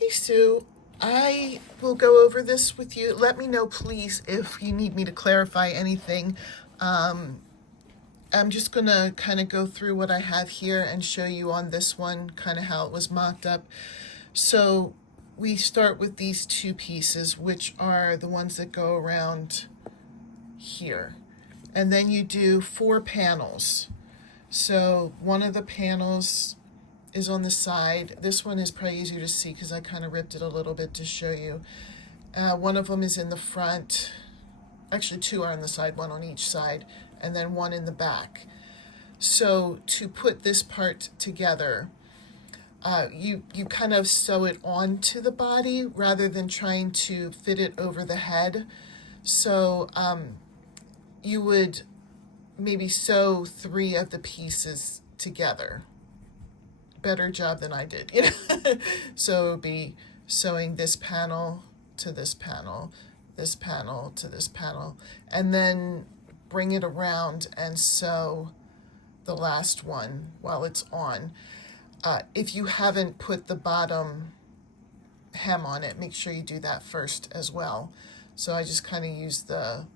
Hey Sue, I will go over this with you. Let me know, please, if you need me to clarify anything. Um, I'm just gonna kind of go through what I have here and show you on this one kind of how it was mocked up. So we start with these two pieces, which are the ones that go around here. And then you do 4 panels. So one of the panels is on the side. This one is probably easier to see because I kind of ripped it a little bit to show you. One of them is in the front. Actually, 2 are on the side, 1 on each side, and then 1 in the back. So to put this part together, you kind of sew it onto the body rather than trying to fit it over the head. So you would maybe sew 3 of the pieces together. Better job than I did, you know. So it would be sewing this panel to this panel, this panel to this panel, and then bring it around and sew the last one while it's on. If you haven't put the bottom hem on it, make sure you do that first as well. So I just kind of use the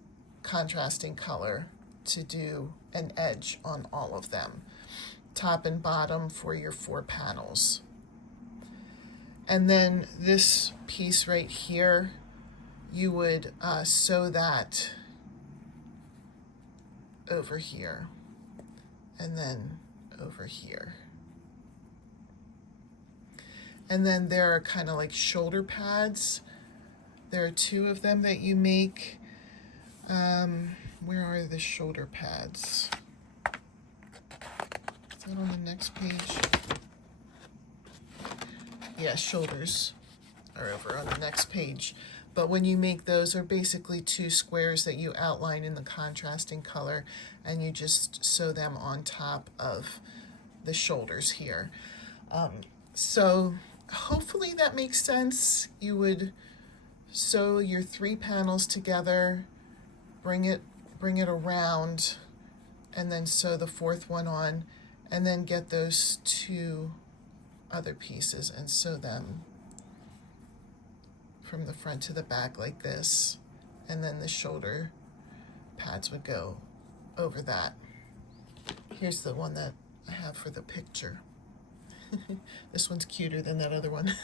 contrasting color to do an edge on all of them, top and bottom for your 4 panels. And then this piece right here, you would sew that over here and then over here. And then there are kind of like shoulder pads. There are 2 of them that you make. Where are the shoulder pads? Is that on the next page? Yeah, shoulders are over on the next page. But when you make those, are basically 2 squares that you outline in the contrasting color, and you just sew them on top of the shoulders here. So hopefully that makes sense. You would sew your 3 panels together, bring it around, and then sew the 4th one on, and then get those 2 other pieces and sew them from the front to the back like this, and then the shoulder pads would go over that. Here's the one that I have for the picture. This one's cuter than that other one.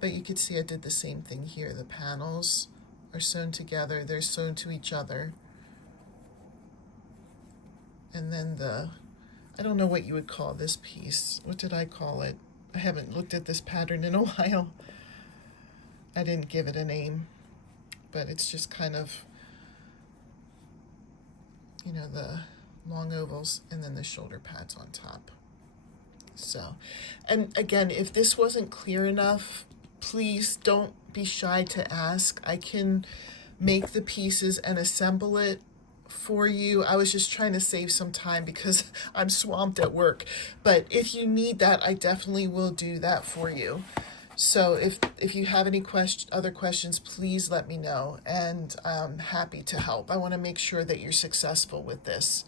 But you can see I did the same thing here. The panels are sewn together, they're sewn to each other. And then I don't know what you would call this piece. What did I call it? I haven't looked at this pattern in a while. I didn't give it a name, but it's just kind of, you know, the long ovals and then the shoulder pads on top. So, and again, if this wasn't clear enough, please don't be shy to ask. I can make the pieces and assemble it for you. I was just trying to save some time because I'm swamped at work. But if you need that, I definitely will do that for you. So if you have any other questions, please let me know, and I'm happy to help. I want to make sure that you're successful with this.